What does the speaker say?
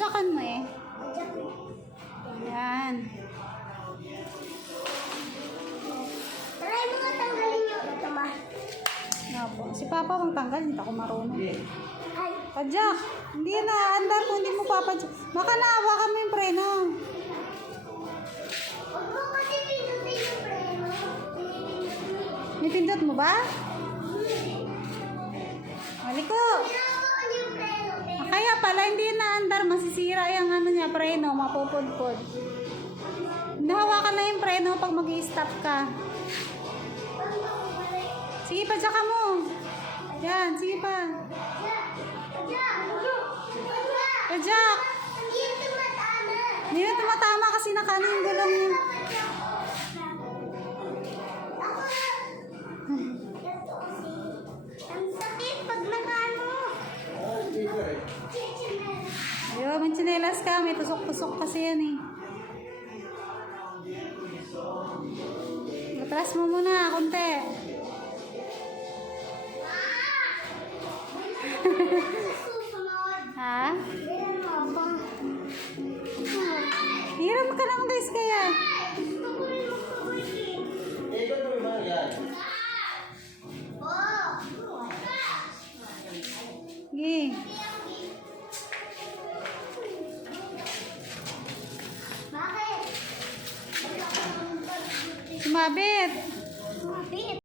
Padyakan mo eh. Yan. Try mo nga tanggalin yung ito ma. Opo. Si Papa magtanggal, hindi ako marunong. Ay, Padyak! Hindi na, andar kung hindi mo papadyak. Baka naawakan mo yung preno. huwag mo kasi pindutin yung preno. Nipindot mo ba? Maliko! Pinawakan yung preno. Kaya pala hindi na andar, masisira yung ano niya, preno, mapupudpud. Nahawakan na yung preno pag mag-i-stop ka. Sige, padyaka mo. Yan, sige pa. Padyak! Hindi tumatama. Hindi na tumatama kasi nakano yung gulong niya. Ako na. Ito kasi. Ang sakit pag nakano. Ayaw, may tsinelas ka. May tusok-tusok kasi yan eh. Atras mo muna, konti. Susunod. Ha? Meron mo ako. Hiram ka naman guys kaya. Gusto ko rin magpabalik. Ikot mo ba yan? Oh. Sige. Bakit? Sumabit.